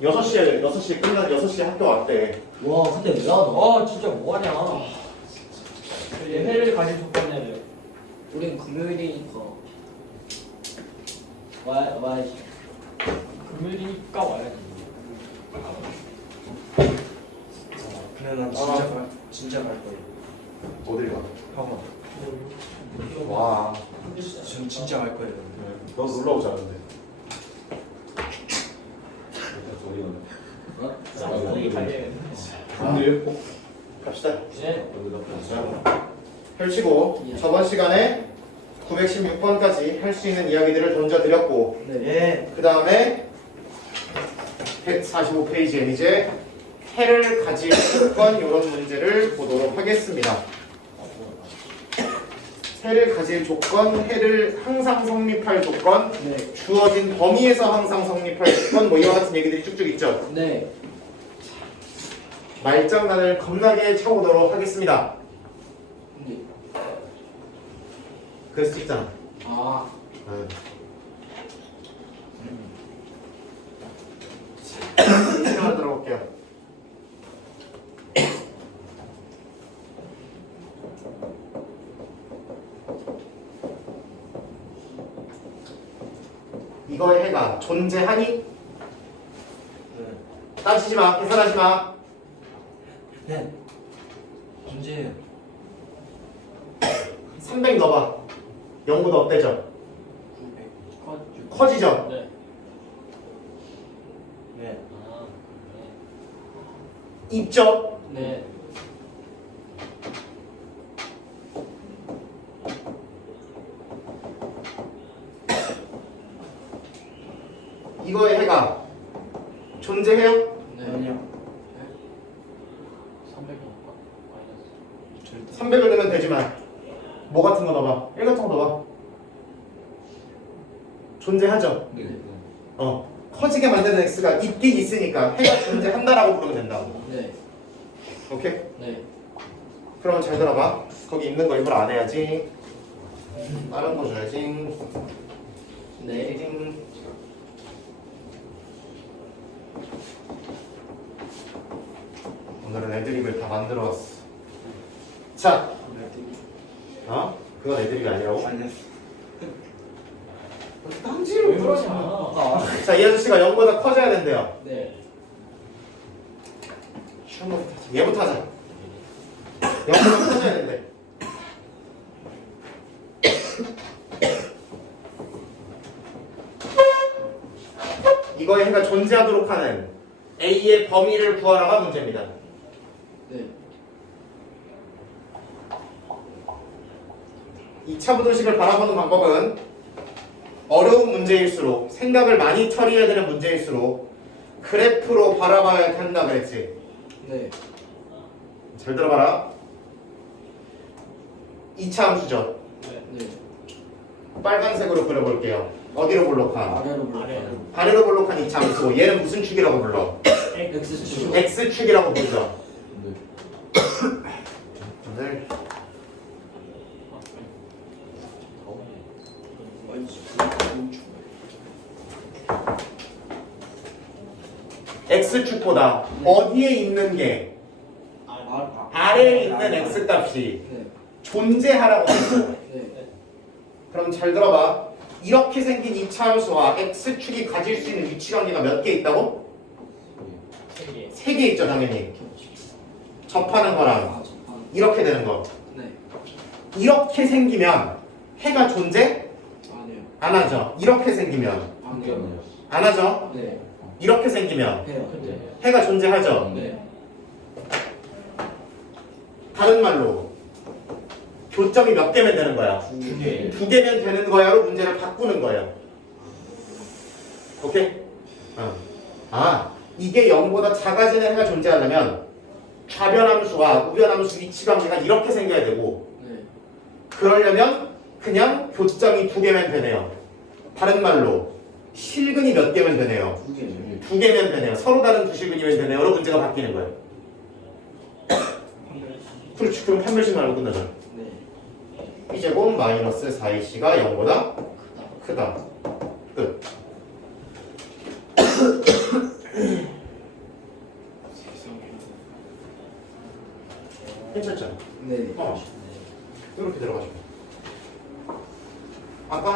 6시에 끝나 6시에 학교 왔대. 와 근데 왜 안 와? 아 진짜 뭐하냐. 얘 회를 가질 조건 내야 돼요. 우린 금요일이니까 와야지. 금요일이니까 와야지. 근데 난 진짜 갈 거예요. 어딜 가? 학원. 와. 전 진짜 갈 거예요. 너 놀러 오지 않은데. 우리 갈래. 갑시다. 네. 펼치고 저번 시간에 916번까지 할 수 있는 이야기들을 던져드렸고 네. 그 다음에 145페이지에 이제 해를 가질 조건 이런 문제를 보도록 하겠습니다. 해를 가질 조건, 해를 항상 성립할 조건, 주어진 범위에서 항상 성립할 조건 뭐 이와 같은 얘기들이 쭉쭉 있죠. 네. 말장난을 겁나게 쳐보도록 하겠습니다. 근데 그래서 찍잖아. 아 시간을 들어볼게요. 이거의 해가 존재하니? 네. 따지지 마, 계산하지 마. 네. 문제예요. 300 넣어봐. 0보다 어때져? 커지죠? 네. 네. 아, 입죠? 네. 이거의 해가 존재해요? 네. 아니요. 300 넣을까? 마이너스. 절대. 300을 넣으면 되지만 뭐 같은 거 넣어봐. 1 같은 거 넣어봐. 존재하죠? 커지게 만드는 x가 있긴 있으니까 해가 존재한다라고 부르면 된다. 네. 오케이? 네. 그러면 잘 들어봐. 거기 있는 거 이걸 안 해야지. 다른 거 줘야지. 네. 띵. 오늘은 애드립을 다 만들어 왔어. 자, 그건 애드립이 아니라고? 아니요. 딴지를 왜 그러냐. 자, 이 아저씨가 0보다 커져야 된대요. 네. 얘부터 하자. 0보다 커져야 된대. 이거의 해가 존재하도록 하는 A의 범위를 구하라가 문제입니다. 네. 2차 부등식을 바라보는 방법은 어려운 문제일수록 생각을 많이 처리해야 되는 문제일수록 그래프로 바라봐야 한다 그랬지. 네. 잘 들어봐라. 2차 함수죠. 네. 빨간색으로 그려볼게요. 어디로 볼록한? 아래로 불러. 아래로 볼록한 2차 함수. 얘는 무슨 축이라고 불러? X축. X축이라고 부르죠. 오늘 X축보다 어디에 있는 게 아래에 있는 X값이 네. 존재하라고 했어. 네. 그럼 잘 들어봐. 이렇게 생긴 2차 함수와 X축이 가질 수 있는 위치관계가 몇 개 있다고? 3개. 3개 있죠 당연히. 접하는 거랑 아 잠깐. 이렇게 되는 거. 네. 이렇게 생기면 해가 존재? 아니요. 안 하죠. 이렇게 생기면 아니요. 안 하죠. 네. 이렇게 생기면 해요. 해가 존재하죠. 네. 다른 말로 교점이 몇 개면 되는 거야? 2개. 2개면 되는 거야로 문제를 바꾸는 거예요. 오케이? 이게 0보다 작아지는 해가 존재하려면 좌변함수와 우변함수 위치관계가 이렇게 생겨야 되고 네. 그러려면 그냥 교점이 2개면 되네요. 다른 말로 실근이 몇 개면 되네요. 2개면 되네요. 서로 다른 두 실근이면 되네요로 문제가 바뀌는 거예요. 그렇지. 그럼 판별식 말고 끝나잖아. 네. B제곱 마이너스 4AC가 0보다 크다. 끝.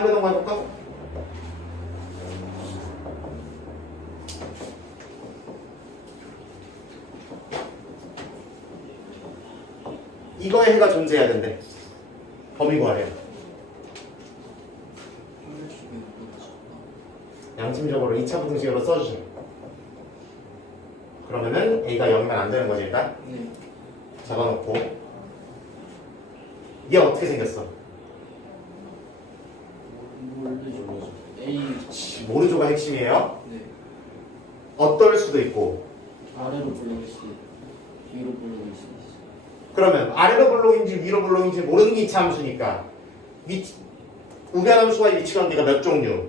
대 넘어가볼까? 이거에 해가 존재해야 된대. 범위 구하래요. 양심적으로 2차 부등식으로 써주세요. 그러면은 A가 0이면 안 되는 거지 일단. 네. 잡아놓고 얘 어떻게 생겼어? 모르죠. A. 모르조가 핵심이에요. 네. 어떨 수도 있고 아래로 블록일 수 위로 블록일 수 있어. 그러면 아래로 블록인지 위로 블록인지 모르는 게 이차 함수니까 우변함수와의 위치관계가 몇 종류?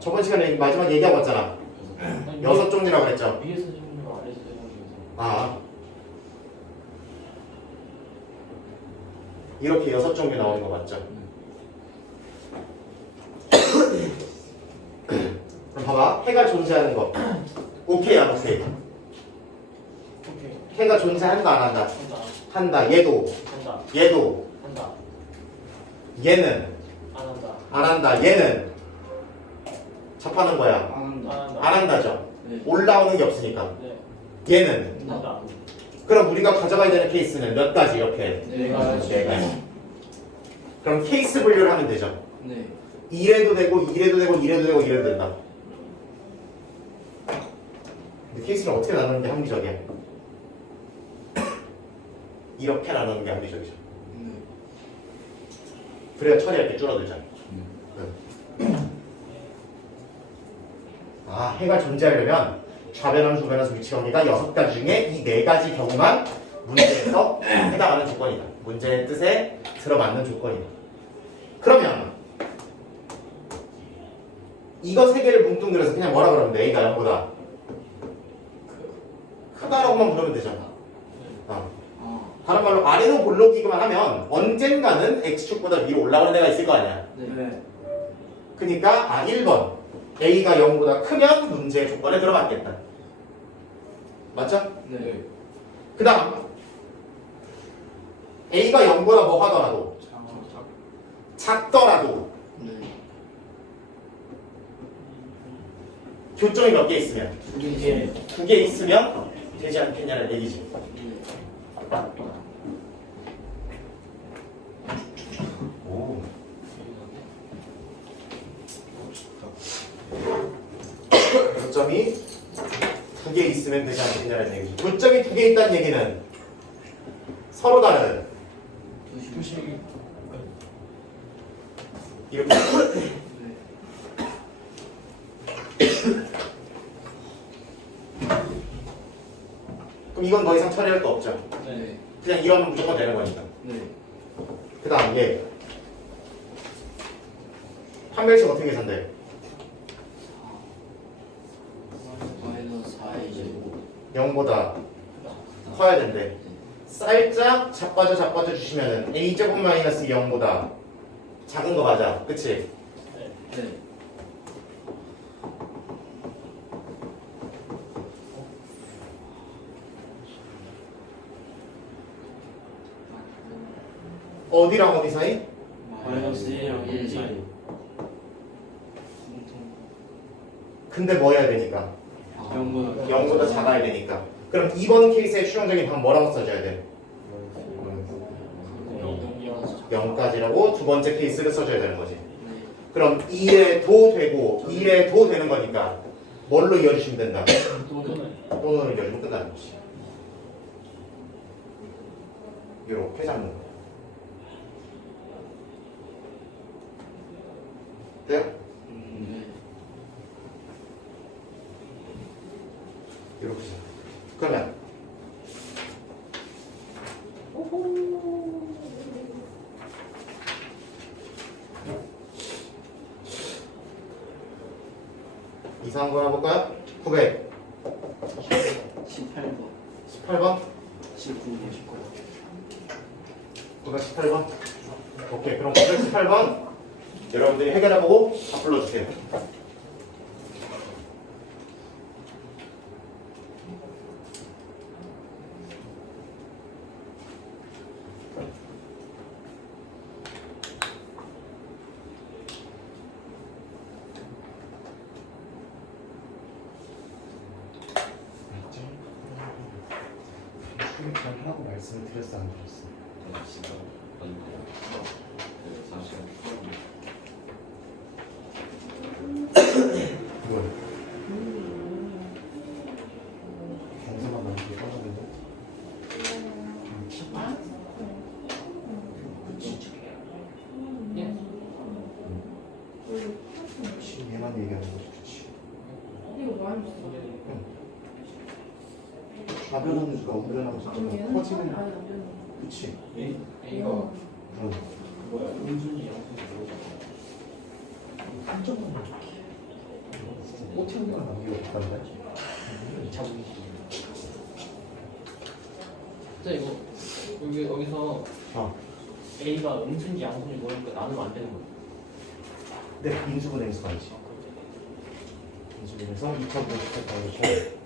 저번 시간에 마지막 얘기하고 왔잖아. 6종류라고 그랬죠. 위에서 해가지고 아래에서 해가지고. 아 이렇게 6종류 나오는 거 맞죠? 그럼 봐봐. 해가 존재하는 거 오케이 안 오케이? 오케이. 해가 존재한다 안 한다? 한다. 한다. 얘도 한다. 얘도 한다. 얘는 안 한다. 안 한다. 얘는 접하는 거야. 안 한다. 안 한다. 안 한다죠. 네. 올라오는 게 없으니까. 네. 얘는 한다. 그럼 우리가 가져가야 되는 케이스는 몇 가지 이렇게 네 가지. 네 가지. 그럼 케이스 분류를 하면 되죠. 네. 이래도 되고 이래도 되고 이래도 되고 이래도 된다. 근데 케이스를 어떻게 나누는 게 합리적이야? 이렇게 나누는 게 합리적이죠. 네. 그래야 처리할 게 줄어들잖아. 아, 해가 존재하려면 좌변함수, 우변함수, 위치관계가 6가지 중에 이 4가지 경우만 문제에서 해당하는 조건이다. 문제의 뜻에 들어맞는 조건이다. 그러면 이거 3개를 뭉뚱그려서 그냥 뭐라 그러면 돼? A가 0보다 크다라고만 부르면 되잖아. 아. 다른 말로 아래로 볼록이기만 하면 언젠가는 X축보다 위로 올라가는 데가 있을 거 아니야. 네. 그러니까 1번 A가 0보다 크면 문제의 조건에 들어맞겠다. 맞죠? 네. 그 다음 A가 0보다 뭐 하더라도 작더라도 네. 교점이 몇 개 있으면 이게 2개 있으면 되지 않겠냐는 얘기지. 오. 교점이 2개 있으면 되지 않겠냐는 얘기지. 교점이 2개 있다는 얘기는 서로 다른 두식이 이렇게 그럼 이건 더 이상 처리할 거 없죠. 네. 그냥 이러면 무조건 되는 거니까. 네. 그 다음 얘 판별식 어떻게 계산돼? 마이너스 4의 제곱. 0보다 커야 된대. 살짝 자빠져 주시면은 a제곱 마이너스 0보다 작은 거 맞아. 그치? 네. 어디랑 어디 사이? 마이너스 1이랑 1 사이. 근데 뭐 해야 되니까? 0보다 0보다 작아야 되니까. 그럼 2번 케이스의 추정적인 방 뭐라고 써줘야 돼? 0까지라고 두 번째 케이스를 써줘야 되는 거지. 그럼 2에도 되고 2에도 되는 거니까 뭘로 이어주시면 된다? 또는 또는 이어주면 끝나는 거지. 이렇게 잡는 거. 돼요? 네. 이렇게 잡. 그러면 이상한 거 해볼까요? 900 18번. 18번 19번. 918번 오케이 그럼 918번 여러분들이 해결해보고 다 불러주세요. 잘 하라고 말씀을 드렸어 안 드렸어? 진짜 아닌데. 사실 이걸 경서만 남기고 떠나는데 그치 얘만 얘기하는 거지 그치 좌변하는 수가 우변하는 수가 커지는 그치 A가 그럼 뭐야? 음순이 양순이 한쪽만 꼬치만 남기고 갔단다 진짜 이거 여기서 어 A가 음순이 양순이 뭐니까 나누면 안 되는 거야. 네, 인수분 행수가 있지 인수분해서 2,900하고 그렇게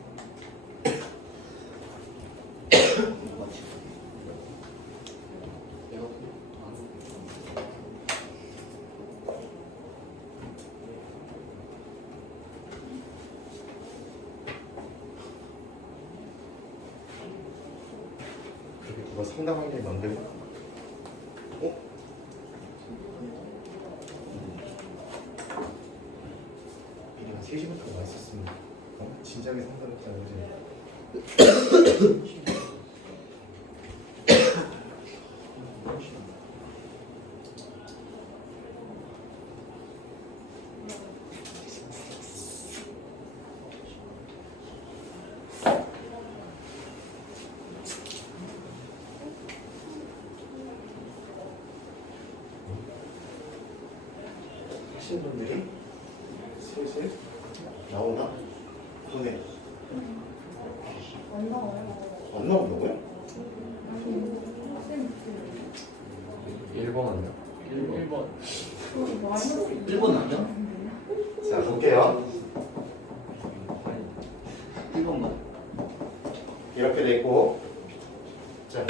누가 상당한 게 만들고 어? 미리 한 3시부터 와 있었으면 진작에 상담했지 않은지 하신 분들이 슬슬 나오나? 보내 안 나온다고요? 1번 아니야? 1번. 1번 아니야? 자 볼게요 1번만. 이렇게 돼 있고 자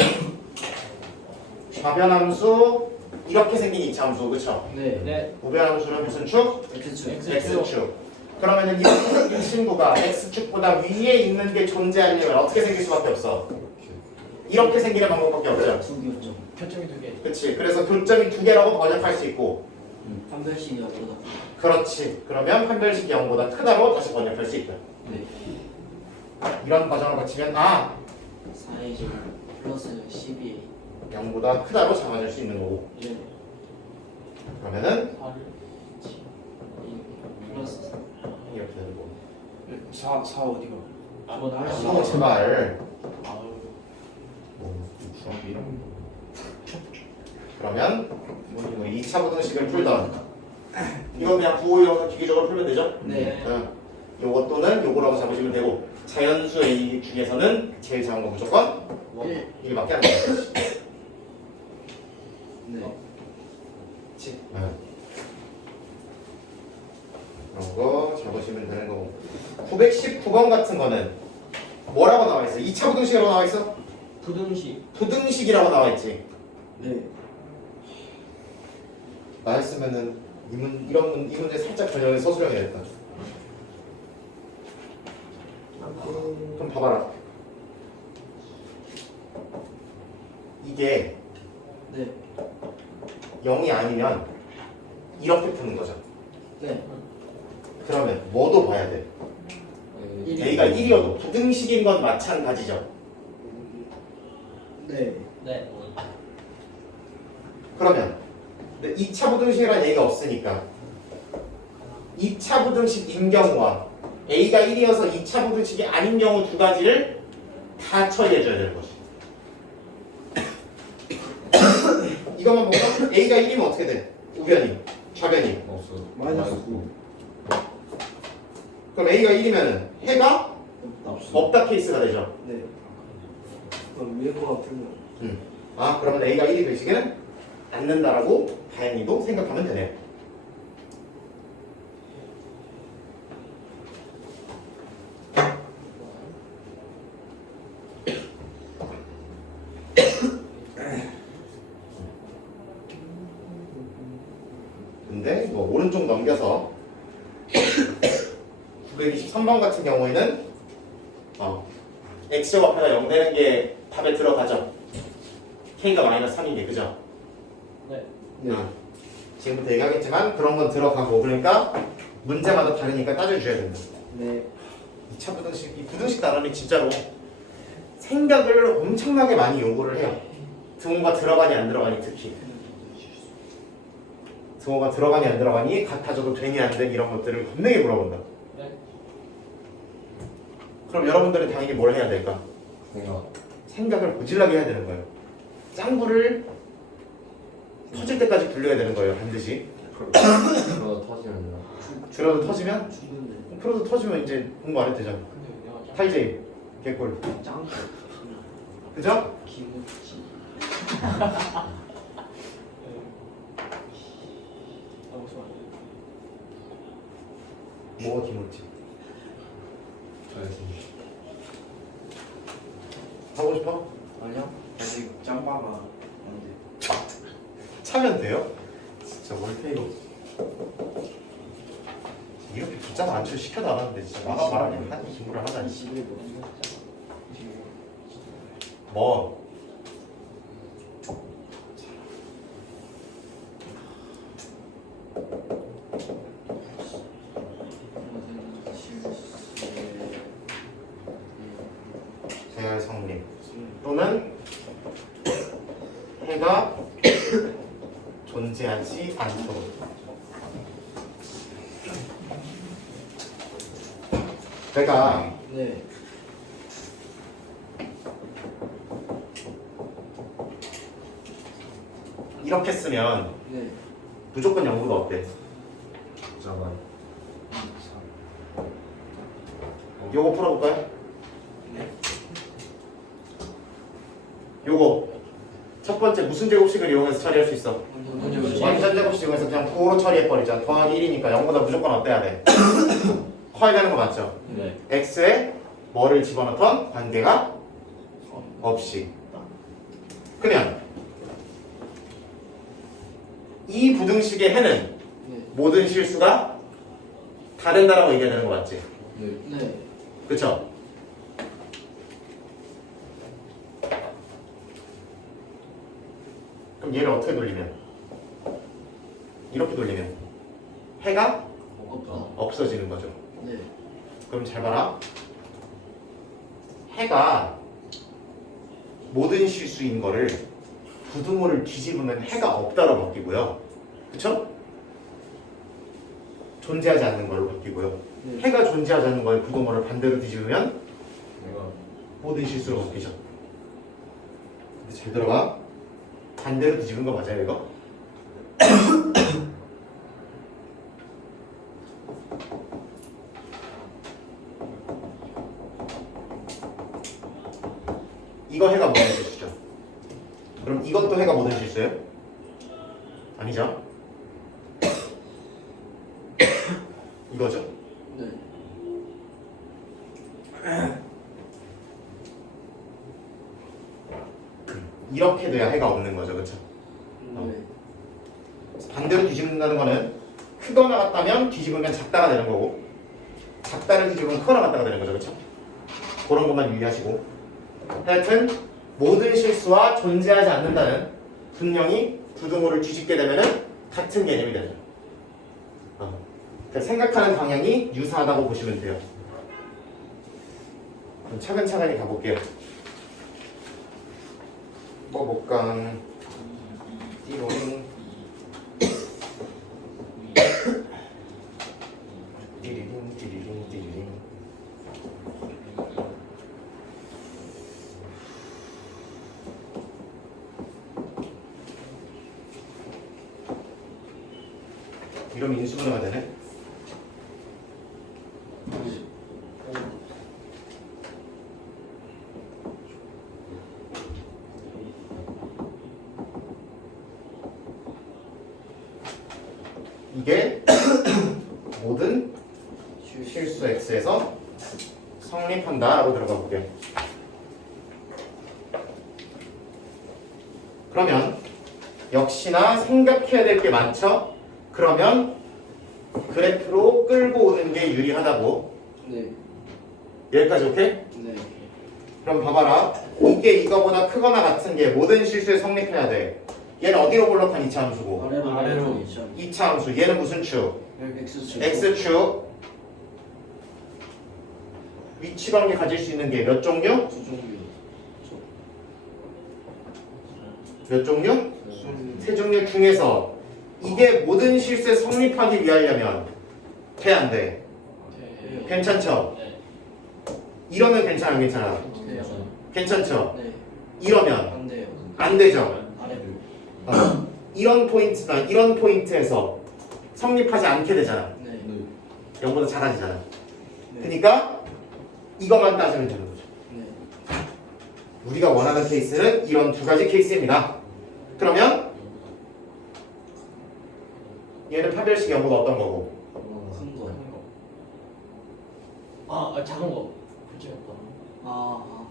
좌변함수 이렇게 생긴 이차함수 그쵸? 네. 네. 우변함수는 무슨 축? X축. X축 그러면은 이 친구가 X축보다 위에 있는 게 존재하려면 어떻게 생길 수밖에 없어? 이렇게 생기는 방법밖에 없죠 두 교점. 표점이 2개. 그치 그래서 교점이 2개라고 번역할 수 있고 한 별씩이 어보다. 그렇지 그러면 판별식 0보다 크다고 다시 번역할 수 있다 네. 이런 과정을 거치면 4A 플러스 12A. 0보다 크다로 잡아줄 수 있는 거고 네. 그러면은 4를 7. 플러스 4. 이렇게 되는 거고 4 어디가? 한번 할 수. 어 제발 아우. 그러면 뭐 2차 부등식을 풀던 이건 그냥 구호형은 기계적으로 풀면 되죠? 네. 요것 또는 요거라고 잡으시면 되고 자연수 A 중에서는 제일 작은 거 무조건 1밖에 안 돼요 네. 그치? 그런 거 잡으시면 되는 거고 919번 같은 거는 뭐라고 나와 있어? 2차 부등식이라고 나와 있어? 부등식. 부등식이라고 나와 있지 네. 나였으면은 이 문제 살짝 변형해서 서술형이랬다 그럼 봐봐라 이게 네. 0이 아니면 이렇게 푸는 거죠 네. 그러면 뭐도 봐야 돼 A가 1이어도 부등식인 건 마찬가지죠 네. 네. 그러면 2차 부등식이라는 얘기가 없으니까 2차 부등식인 경우와 A가 1이어서 2차 부등식이 아닌 경우 두 가지를 다 처리해줘야 되는 거지 이것만 보면 A가 1이면 어떻게 돼? 우변이, 좌변이 마이너스 9. 그럼 A가 1이면 해가 없다 케이스가 되죠 네. 그럼 위에 거가 풀면. 아 그러면 A가 1이 되시기는 않는다라고 다행히도 생각하면 되네요 근데 뭐 오른쪽 넘겨서 923번 같은 경우에는 X제곱 앞에가 0 되는 게 답에 들어가죠. K가 마이너스 3인데 그죠? 네. 네. 지금부터 얘기하겠지만 그런 건 들어가고 그러니까 문제마다 다르니까 따져주셔야 된다. 네. 2차 부등식, 이 부등식 단원이 진짜로 생각을 엄청나게 많이 요구를 해요. 등호가 들어가니 안 들어가니 특히. 등호가 들어가니 안 들어가니 같아져도 되니 안 되니 이런 것들을 겁나게 물어본다. 네. 그럼 여러분들은 당연히 뭘 해야 될까? 내가 생각을 고질나게 해야 되는 거예요. 짱구를 터질 때까지 굴려야 되는 거예요. 반드시. 그거 터지면 줄어도 터지면 죽는데. 프로도 터지면 이제 공부 안 해도 되잖아. 근데 내가 짱. 탈제 개꿀. 짱. 그죠? 김치. 뭐가 김치? 하고 싶어? 아니요? 아직 짬바가 안 돼. 차면 돼요? 진짜 월페이로 이렇게 부장 안출 시켜도 안 하는데 진짜 말하면 한 기부를 하다니. 21번. 뭐 재활성립 또는 해가 존재하지 않도록. 내가 네. 이렇게 쓰면 네. 무조건 0보다 어때? 잠깐. 요거 풀어볼까요? 요거 첫 번째 무슨 제곱식을 이용해서 처리할 수 있어? 완전 제곱식 이용해서 그냥 9로 처리해버리자. 더하기 1이니까 0보다 무조건 어때야 돼? 커야 되는 거 맞죠? 네. x에 뭐를 집어넣던 관계가 없이. 그냥 이 부등식의 해는 네. 모든 실수가 다 된다라고 얘기해야 되는 거 맞지? 네. 네. 그쵸? 그럼 얘를 어떻게 돌리면? 이렇게 돌리면 해가 없다. 없어지는 거죠. 네. 그럼 잘 봐라. 해가 모든 실수인 거를 부등호를 뒤집으면 해가 없다로 바뀌고요. 그쵸? 존재하지 않는 걸로 바뀌고요. 네. 해가 존재하지 않는 걸 부등호를 반대로 뒤집으면 내가 모든 실수로 바뀌죠. 근데 잘 들어봐. 반대로 뒤집은 거 맞아요, 이거? 이거 해가 모든 실수죠. 그럼 이것도 해가 모든 실수예요? 아니죠? 이거죠? 네. 이렇게 돼야 해가 없는 거죠, 그렇죠? 네. 반대로 뒤집는다는 거는 크거나 같다면 뒤집으면 작다가 되는 거고 작다를 뒤집으면 크거나 같다가 되는 거죠, 그렇죠? 그런 것만 유의하시고 하여튼 모든 실수와 존재하지 않는다는 분명히 부등호를 뒤집게 되면은 같은 개념이 되죠. 그러니까 생각하는 방향이 유사하다고 보시면 돼요. 그럼 차근차근히 가볼게요. 뭐 볼까? 띠로잉 띠리링 띠리링 띠리링. 이러면 인수분해가 되네? 이게 모든 실수 x에서 성립한다라고 들어가 볼게요. 그러면 역시나 생각해야 될 게 많죠? 그러면 그래프로 끌고 오는 게 유리하다고. 네. 여기까지 오케이? 네. 그럼 봐봐라. 이게 이거보다 크거나 같은 게 모든 실수에 성립해야 돼. 얘는 어디로 볼록한 2차 함수고? 아래로 2차 함수. 얘는 무슨 축? X축 X축. 위치관계 가질 수 있는 게 몇 종류? 두 종류 몇 종류? 세 종류 중에서 이게 모든 실수에 성립하기 위하려면 돼, 안 돼? 괜찮죠? 네. 이러면 괜찮아, 안 괜찮아? 네. 괜찮죠? 네. 이러면 안 돼요. 안 되죠? 아래로. 이런 포인트나 이런 포인트에서 성립하지 않게 되잖아. 네. 0보다 작아지잖아. 네. 그러니까 이것만 따지면 되는 거죠. 네. 우리가 원하는 케이스는 이런 두 가지 케이스입니다. 그러면 얘는 판별식 0보다 어떤 거고? 큰 거. 작은 거. 그렇죠. 아.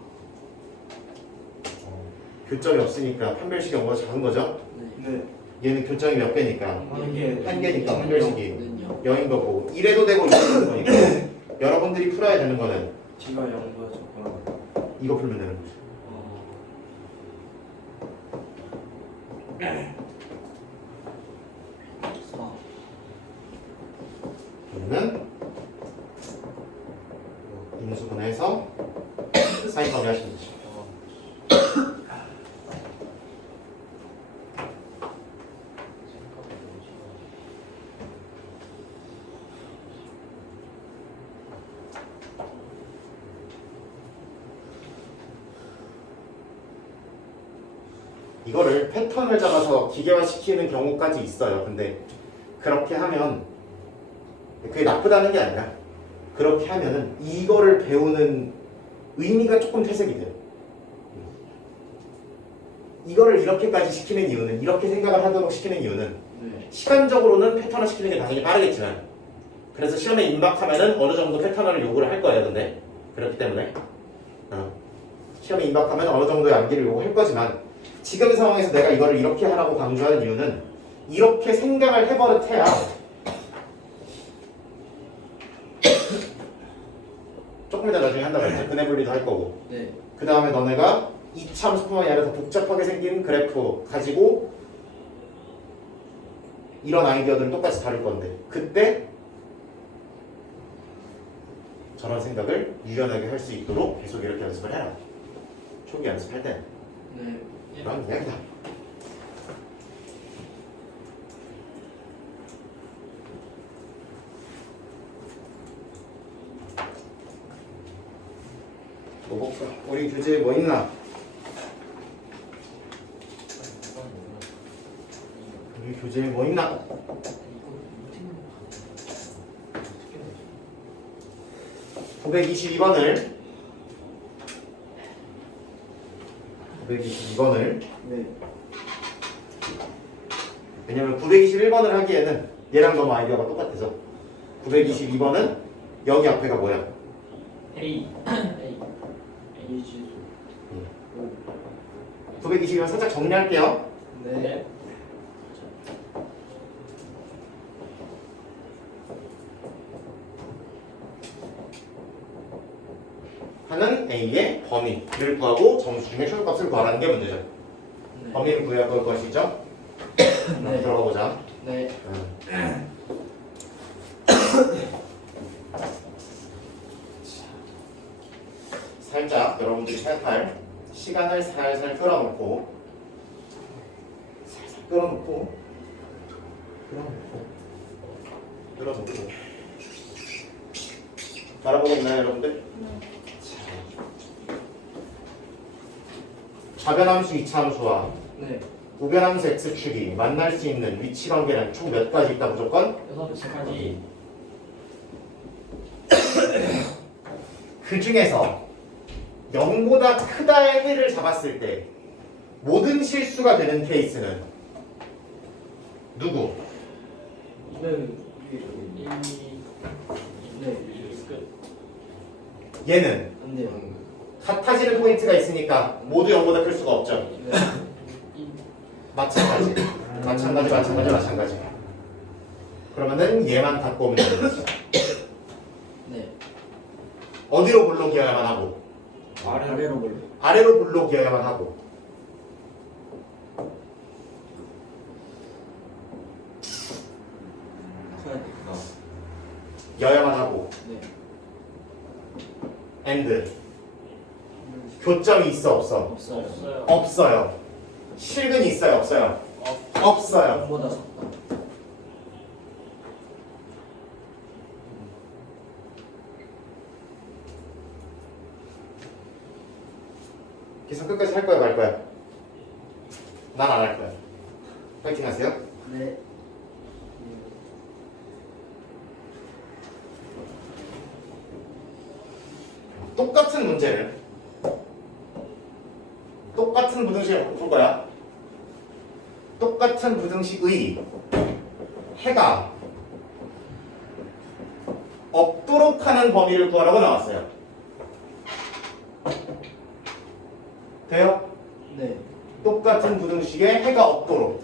교점이 없으니까 판별식 0보다 작은 거죠? 네. 네. 얘는 교점이 몇 개니까? 이게 한 개니까 판별식이 는요. 0인 거고 이래도 되고 이래도 되는 거니까 여러분들이 풀어야 되는 거는 T가 0보다 작거나 이거 풀면 되는 거죠. 그러면 인수분해서 사인 처리하시면 되죠. 이거를 패턴을 잡아서 기계화시키는 경우까지 있어요. 근데 그렇게 하면 그게 나쁘다는 게 아니라 그렇게 하면은 이거를 배우는 의미가 조금 퇴색이 돼요. 이거를 이렇게까지 시키는 이유는 이렇게 생각을 하도록 시키는 이유는 네. 시간적으로는 패턴을 시키는 게 당연히 빠르겠지만 그래서 시험에 임박하면은 어느 정도 패턴을 요구를 할 거예요. 근데 그렇기 때문에 시험에 임박하면 어느 정도의 암기를 요구할 거지만 지금 상황에서 내가 이거를 이렇게 하라고 강조하는 이유는 이렇게 생각을 해버릇해야 조금 이따 나중에 한다고 했죠. 근해 분리도 할 거고 네. 그 다음에 너네가 이참수뿐만이 아니라 더 복잡하게 생긴 그래프 가지고 이런 아이디어들은 똑같이 다룰 건데 그때 저런 생각을 유연하게 할 수 있도록 계속 이렇게 연습을 해라. 초기 연습할 때 네. 그런 이야기다. 뭐 볼까? 우리 교재에 뭐 있나? 우리 교재에 뭐 있나? 922번을 922번을 네. 왜냐면 921번을 하기에는 얘랑 너무 아이디어가 똑같아서 922번은 여기 앞에가 뭐야? A. 이지. 922번 살짝 정리할게요. 네. 하는 A의 범위를 구하고 점수 중에 최소값을 구하라는 게 문제죠. 네. 범위를 구해야 볼 것이죠. 네. 들어가 보자. 네. 살짝 여러분들이 생각할 시간을 살살 끌어놓고 끌어놓고 바라보고 있나요 여러분들? 좌변함수 2차함수와 네. 우변함수 x축이 만날 수 있는 위치 관계는 총 몇 가지 있다 무조건? 6가지. 그 중에서 0보다 크다의 해를 잡았을 때 모든 실수가 되는 케이스는 누구? 이는 네. 얘는 안 돼요. 같아지는 포인트가 있으니까 모두 0보다 클 수가 없죠. 네. 마찬가지. 그러면은 얘만 갖고 오면 되는 거지. 네. 어디로 물러기어야만 하고 아래로 볼록. 아래로 볼록이어야만 하고 커야 돼. 여야만 하고 네. and 교점이 있어 없어? 없어요. 없어요. 없어요. 실근이 있어요 없어요? 없어요. 0보다 작다. 계산 끝까지 할 거야 말 거야? 난 안 할 거야. 파이팅 하세요. 네. 똑같은 문제를 똑같은 부등식을 풀 거야. 똑같은 부등식의 해가 없도록 하는 범위를 구하라고 나왔어요. 돼요? 네. 똑같은 부등식에 해가 없도록.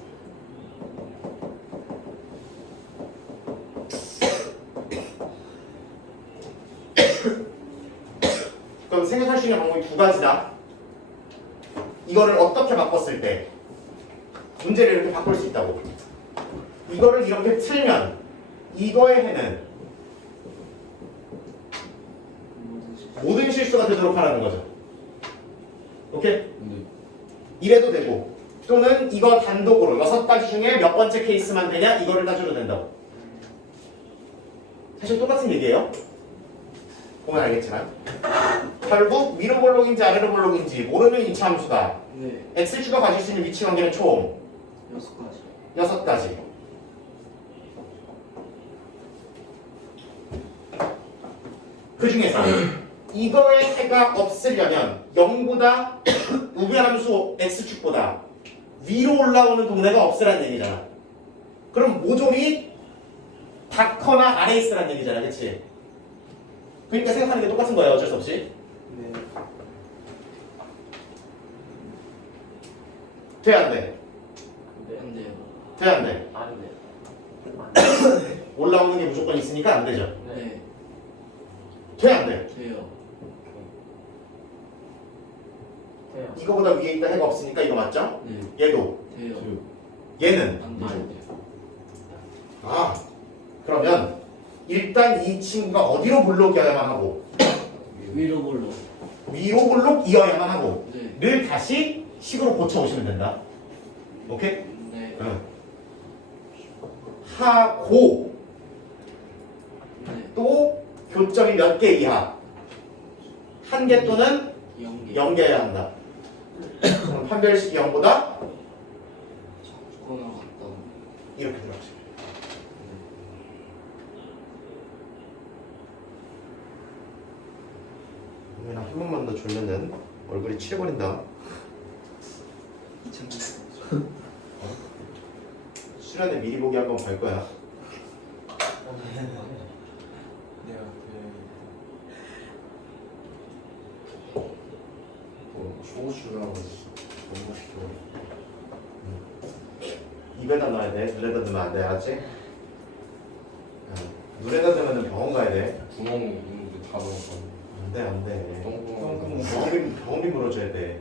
그럼 생각할 수 있는 방법이 두 가지다. 이거를 어떻게 바꿨을 때 문제를 이렇게 바꿀 수 있다고. 이거를 이렇게 틀면 이거의 해는 모든 실수가 되도록 하라는 거죠. 오케이? 이래도 되고 또는 이거 단독으로 6가지 중에 몇 번째 케이스만 되냐 이거를 따져도 된다고. 사실 똑같은 얘기예요. 보면 알겠지만 결국 위로 볼록인지 아래로 볼록인지 모르는 이차함수가 네. x축가 가질 수 있는 위치 관계는 총 6가지. 6가지. 그 중에서 이거의 해가 없으려면 0보다 우변함수 x축보다 위로 올라오는 동네가 없으란 얘기잖아. 그럼 모조리 닿거나 아래에 있으란 얘기잖아. 그치? 그러니까 생각하는 게 똑같은 거예요. 어쩔 수 없이. 네. 돼? 안 돼? 안 돼요. 돼? 안 돼? 안 돼. 올라오는 게 무조건 있으니까 안 되죠. 네. 돼? 안 돼? 돼요. 돼요. 이거보다 위에 있다 해가 없으니까 이거 맞죠? 네. 얘도. 돼요. 얘는. 안 돼요. 아, 그러면 일단 이 친구가 어디로 볼록이어야만 하고 위로 볼록. 위로 볼록이어야만 하고 네. 를 다시 식으로 고쳐오시면 된다. 오케이? 네. 응. 하고 네. 또 교점이 몇 개 이하 1개 또는 0개. 0개여야 한다. 그럼 판별식이 0보다 작거나 같다. 이렇게 들어가시면 돼요. 한 번만 더 졸면은 얼굴이 취해버린다. 수련회 미리 보기 한번 갈 거야. 쇼슈라고 너무 싫어. 입에다 넣어야 돼. 눈에다 넣으면 안 돼. 알았지? 눈에다 넣으면 병원 가야 돼. 구멍 있는데 다 넣었어. 안 돼, 안 돼. 똥구멍 병원비 물어줘야 돼.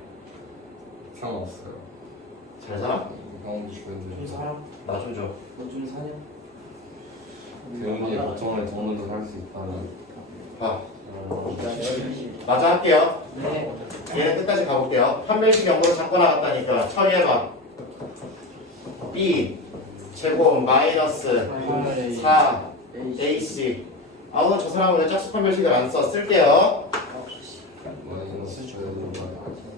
상관없어요. 잘 살아? 병원비 주는데 나 좀 줘. 너 좀 사냐? 대원이 걱정을 정면도 살 수 있다는. 봐. 열심히. 마저 할게요. 네. 얘는 끝까지 가볼게요. 판별식 0으로 잡고 나갔다니까 처리해봐. B 제곱 마이너스 4 AC. 아 오늘 저 사람은 왜 짝수 판별식을 안 써? 쓸게요. 마이너스 줘야 되는 거야.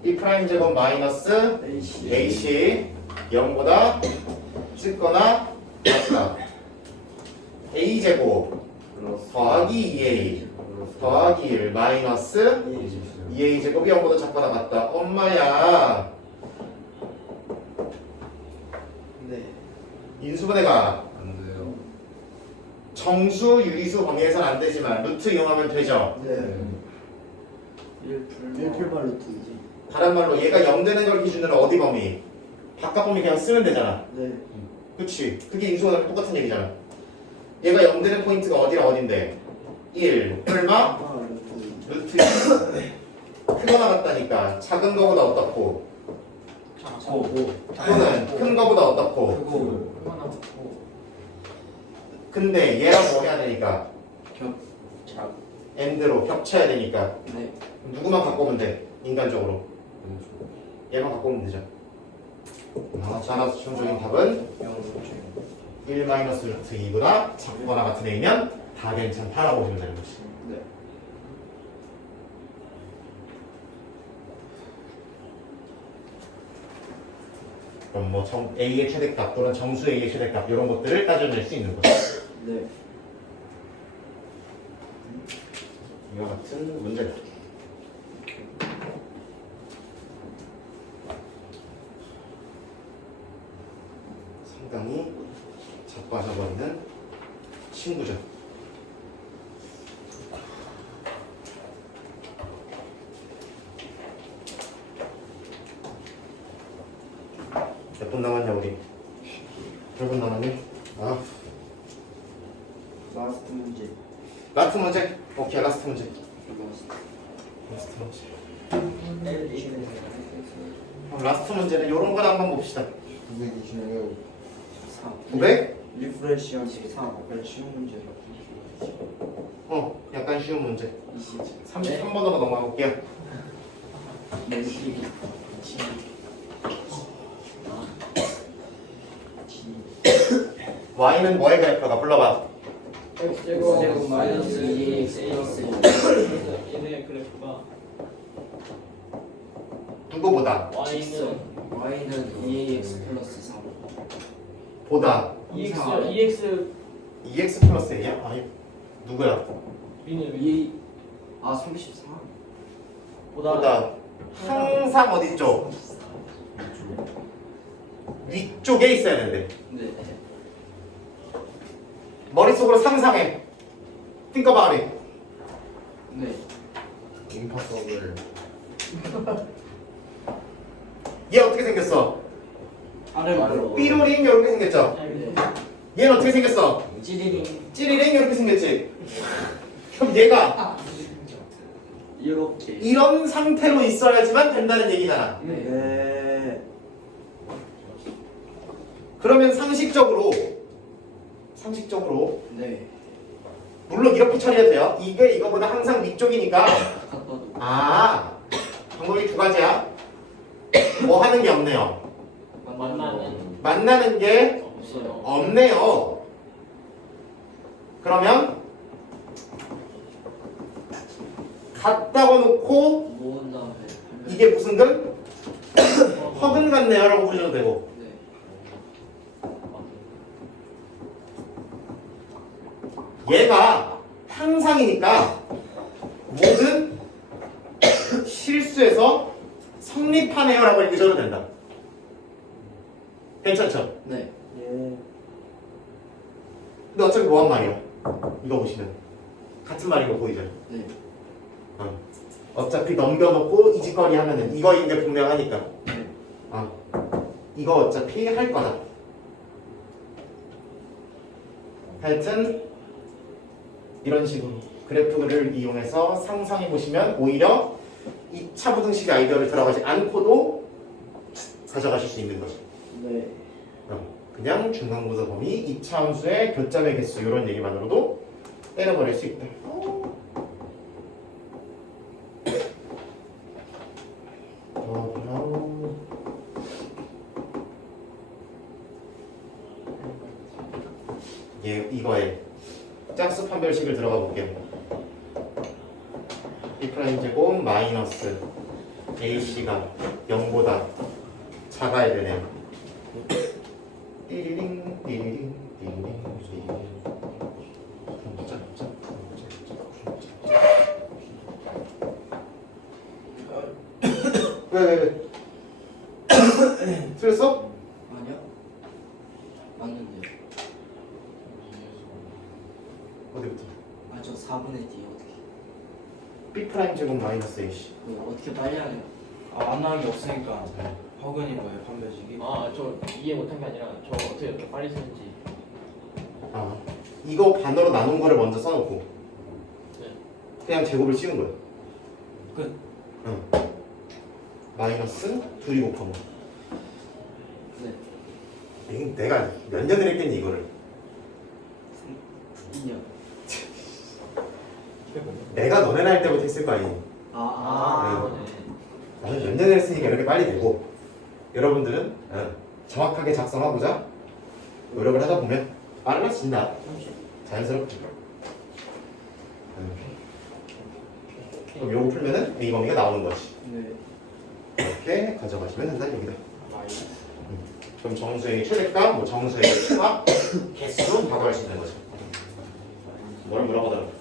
B 프라임 제곱 마이너스 AC. AC 0보다 작거나 같다. A 제곱 플러스 더하기 2A 더하기 1 마이너스 2A 제곱이 0보다 작거나 같다. 엄마야. 네. 인수분해가 안 돼요. 정수 유리수 범위에서는 안 되지만 루트 이용하면 되죠. 네. 1풀 루트이지. 다른 말로 얘가 0 되는 걸 기준으로 어디 범위? 바깥 범위 그냥 쓰면 되잖아. 네. 그치? 그게 인수분해랑 똑같은 얘기잖아. 얘가 0 되는 포인트가 어디랑 어딘데? 1 얼마? 루트. 루트 2. 크거나 같다니까 작은 거보다 어떻고 작고 또는 큰 거보다 어떻고 그거 하나 붙고 근데 얘랑 뭐 해야 되니까 작. 엔드로 겹쳐야 되니까 네. 누구만 갖고 오면 돼 인간적으로 얘만 갖고 오면 되죠. 따라서 최종적인 답은 1 마이너스 루트 2보다 작거나 같은 A면 다 괜찮다라고 보시면 되는 거지. 네. 그럼 뭐 A의 최대값 또는 정수 A의 최대값 이런 것들을 따져낼 수 있는 거죠. 네. 이와 같은 문제다. 상당히 자빠져버리는 친구죠. 몇 분 남았냐 우리? 8분 남았네? 아 라스트 문제. 라스트 문제? 오케이 라스트 문제. 라스트. 라스트 문제. 그럼 라스트 문제는 이런 걸 한번 봅시다. 4. 900? 리프레시한 4. 약간 쉬운 문제로. 약간 쉬운 문제. 20. 33번으로 넘어가 볼게요. 네. 12. y는 뭐의 그래프가 불러봐. X제곱 마이너스 2x 얘네 그래프가 누구보다? Y는 y는 2ax 플러스 3. 보다. 2X 2x 플러스 a야? 아니 누구야? B는 34. 보다 항상 어디쪽? 위쪽에 있어야 되는데 네. 머릿속으로 상상해. Think about it. 네. 임파서블 얘 어떻게 생겼어? 아래로. 삐로링 이렇게 생겼죠? 네. 얘는 어떻게 생겼어? 찌리링. 찌리링 이렇게 생겼지? 그럼 얘가 이렇게. 이런 상태로 있어야지만 된다는 얘기잖아. 네. 그러면 상식적으로 네. 물론 이렇게 처리해도 돼요. 이게 이거보다 항상 위쪽이니까 아까도. 방법이 두 가지야. 뭐 하는 게 없네요. 만나는 게 없어요. 없네요. 그러면 같다고 놓고 모은 다음에. 이게 무슨 근? 허근 같네요 라고 부르셔도 되고 네. 얘가 항상이니까 모든 실수에서 성립하네요 라고 읽으셔도 된다. 괜찮죠? 네. 근데 어차피 뭐한 말이야? 이거 보시면 같은 말인 거 보이죠? 네. 어차피 넘겨놓고 이 짓거리 하면은 이거인 게 분명하니까 네. 이거 어차피 할 거다. 하여튼 이런 식으로 그래프를 이용해서 상상해 보시면 오히려 2차 부등식의 아이디어를 들어가지 않고도 가져가실 수 있는 거죠. 네. 그냥 중간고사 범위 2차 함수의 교점의 개수 이런 얘기만으로도 때려버릴 수 있다. 이거에 짝수 판별식을 들어가 볼게요. B'제곱 제곱 마이너스 AC가 0보다 작아야 되네요. 띠리링 띠리링 띠리링 띠리링. 왜? 틀렸어? 아니요. 맞는데요. 어디부터? 저 4분의 D 어떻게? B' 제곱 마이너스 AC. 어떻게 빨리 하냐? 만나는 게 없으니까 허근이 뭐예요 판별식이? 저 이해 못한 게 아니라 저 어떻게 이렇게 빨리 쓰는지. 이거 반으로 나눈 거를 먼저 써놓고 네. 그냥 제곱을 씌운 거예요. 끝. 마이너스 2이 곱하면 네. 이건 내가 몇 년을 했겠니 이거를. 2년. 내가 너네나 할 때부터 했을 거 아니니. 나는 몇 년을 했으니까 이렇게 빨리 되고 여러분들은 정확하게 작성하고자 노력을 하다 보면 빨라진다. 자연스럽게. 그럼 요거 풀면은 A 범위가 나오는 거지. 네. 이렇게 가져가시면 된다 여기다. 그럼 정수의 최대값, 뭐 정수의 수학, 개수 바꿔할 수 있는 거죠. 뭘 물어보더라고.